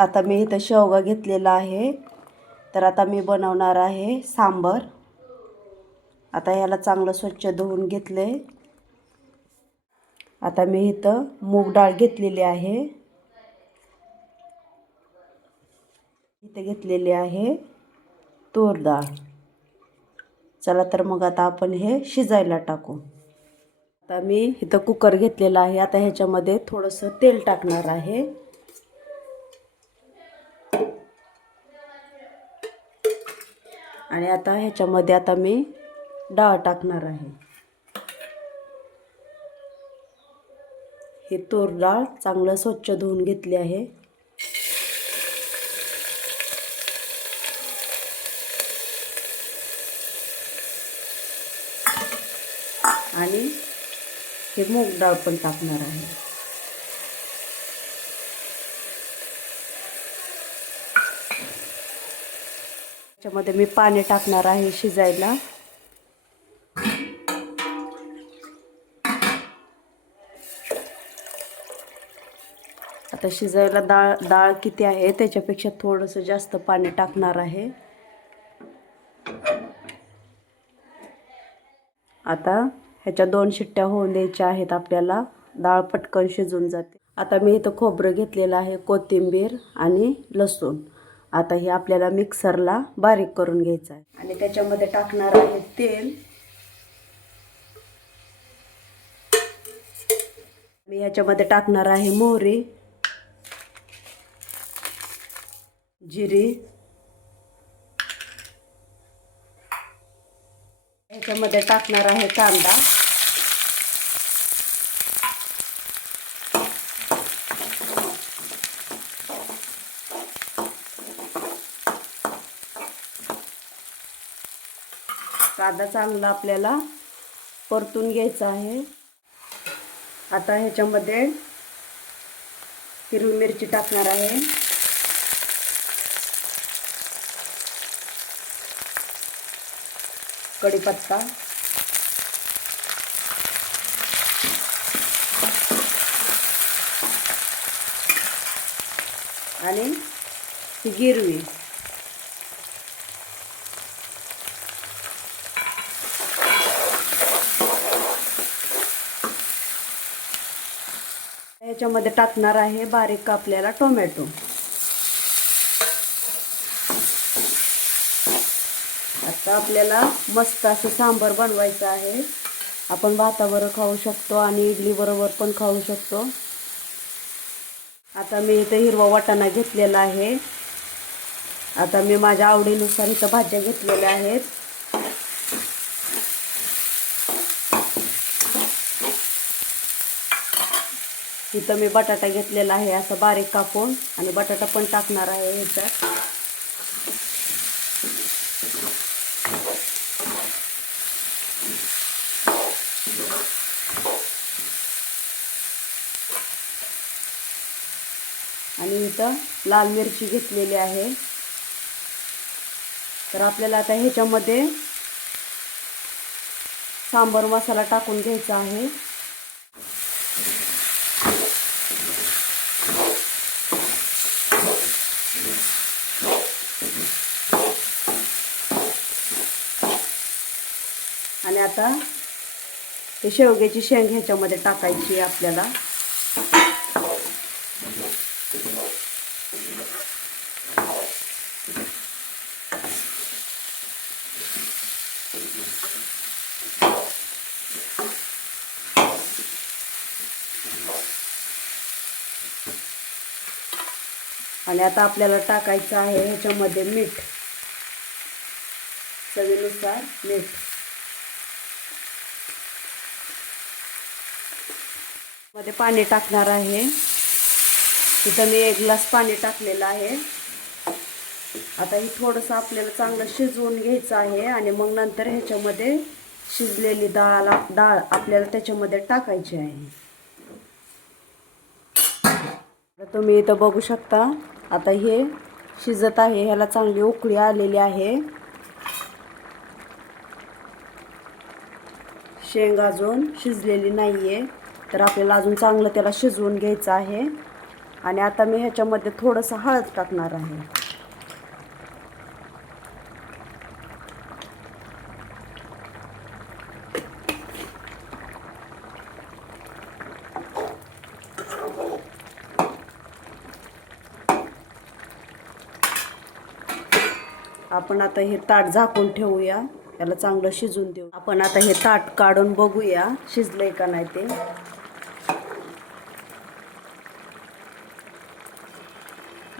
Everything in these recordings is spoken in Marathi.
आता मी इथं शेवगा घेतलेला आहे. तर आता मी बनवणार आहे सांबर. आता ह्याला चांगलं स्वच्छ धुवून घेतले. आता मी इथं मूग डाळ घेतलेली आहे. इथं घेतलेली आहे तूर डाळ. चला तर मग आता आपण हे शिजायला टाकू. आता मी इथं कुकर घेतलेला आहे. आता ह्याच्यामध्ये थोडंसं तेल टाकणार आहे. आणि आता ह्याच्यामध्ये आता मी डाळ टाकणार आहे. ही तूर डाळ चांगलं स्वच्छ धुवून घेतली आहे. आणि हे मूग डाळ पण टाकणार आहे. त्याच्यामध्ये मी पाणी टाकणार आहे शिजायला. आता शिजायला डाळ डाळ किती आहे त्याच्यापेक्षा थोडंसं जास्त पाणी टाकणार आहे. आता ह्याच्या दोन शिट्ट्या होऊन द्यायच्या आहेत आपल्याला. डाळ पटकन शिजून जाते. आता मी इथं खोबरं घेतलेलं आहे कोथिंबीर आणि लसूण. आता हे आपल्याला मिक्सरला बारीक करून घ्यायचं आहे. आणि त्याच्यामध्ये टाकणार आहे तेल. मी ह्याच्यामध्ये टाकणार आहे मोहरी जिरी. ह्याच्यामध्ये टाकणार आहे कांदा. कांदा चांगला आपल्याला. परतून घ्यायचा आहे. आता ह्याच्यामध्ये हिरवी मिरची टाकणार आहे. कढीपत्ता. आणि ही गिरवी. याच्यामध्ये टाकणार आहे बारीक कापलेला टोमॅटो. आता आपल्याला मस्त असं सांबर बनवायचं आहे. आपण भातावर खाऊ शकतो आणि इडली बरोबर पण खाऊ शकतो. आता मी इथं हिरवा वाटाणा घेतलेला आहे. आता मी माझ्या आवडीनुसार इथं भाज्या घेतलेल्या आहेत. इथं मी बटाटा घेतलेला आहे असं बारीक कापून आणि बटाटा पण टाकणार आहे ह्याच्यात आणि इथं लाल मिरची घेतलेली आहे. तर आपल्याला आता ह्याच्यामध्ये सांबर मसाला टाकून घ्यायचा आहे. आता ते शेवग्याची शेंग ह्याच्यामध्ये टाकायची आहे आपल्याला. आणि आता आपल्याला टाकायचं आहे ह्याच्यामध्ये मीठ. चवीनुसार मीठ. मध्ये पाणी टाकणार आहे. तिथं मी एक ग्लास पाणी टाकलेलं आहे. आता हे थोडंसं आपल्याला चांगलं शिजवून घ्यायचं आहे आणि मग नंतर ह्याच्यामध्ये शिजलेली डाळ डाळ आपल्याला त्याच्यामध्ये टाकायची आहे. तुम्ही इथं बघू शकता आता हे शिजत आहे ह्याला चांगली उकळी आलेली आहे. शेंग अजून शिजलेली नाही आहे तर आपल्याला अजून चांगलं त्याला शिजवून घ्यायचं आहे. आणि आता मी ह्याच्यामध्ये थोडंसं हळद टाकणार आहे. आपण आता हे ताट झाकून ठेवूया. याला चांगलं शिजून देऊ. आपण आता हे ताट काढून बघूया शिजलंय का नाही ते.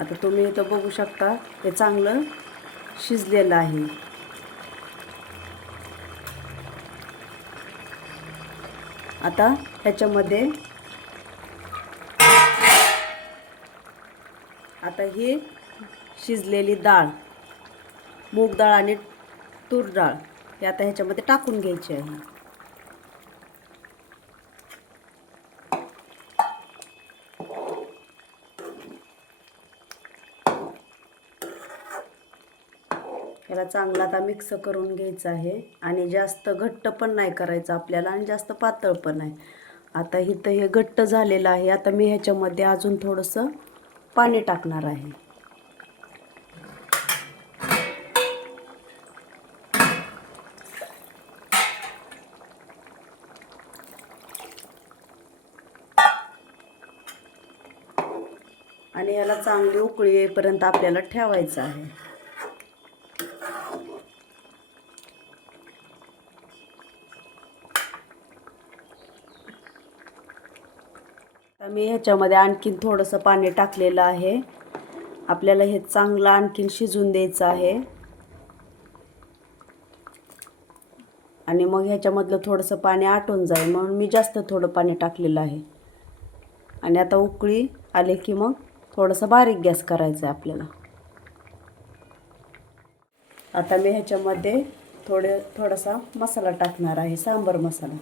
आता तुम्ही इथं बघू शकता हे चांगलं शिजलेलं आहे. आता ह्याच्यामध्ये आता ही शिजलेली डाळ मूग डाळ आणि तूर डाळ हे आता ह्याच्यामध्ये टाकून घ्यायची आहे याला चांगला आता मिक्स करून घ्यायचं आहे. आणि जास्त घट्ट पण नाही करायचं आपल्याला आणि जास्त पातळ पण नाही. आता इथं हे घट्ट झालेलं आहे. आता मी ह्याच्यामध्ये अजून थोडंसं पाणी टाकणार आहे. आणि याला चांगली उकळी येईपर्यंत आपल्याला ठेवायचं आहे. मी ह्याच्यामध्ये आणखीन थोडंसं पाणी टाकलेलं आहे. आपल्याला हे चांगलं आणखीन शिजून द्यायचं आहे. आणि मग ह्याच्यामधलं थोडंसं पाणी आटून जाईल. म्हणून मी जास्त थोडं पाणी टाकलेलं आहे. आणि आता उकळी आले की मग थोडंसं बारीक गॅस करायचा आहे आपल्याला. आता मी ह्याच्यामध्ये थोडे थोडासा मसाला टाकणार आहे सांबर मसाला.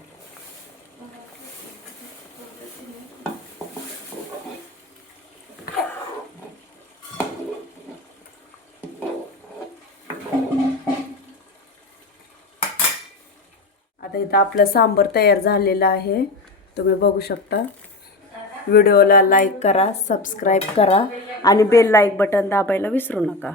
आता इथं आपलं सांबर तयार झालेलं आहे. तुम्ही बघू शकता. व्हिडिओला लाईक करा सबस्क्राईब करा आणि बेल लाईक बटन दाबायला विसरू नका.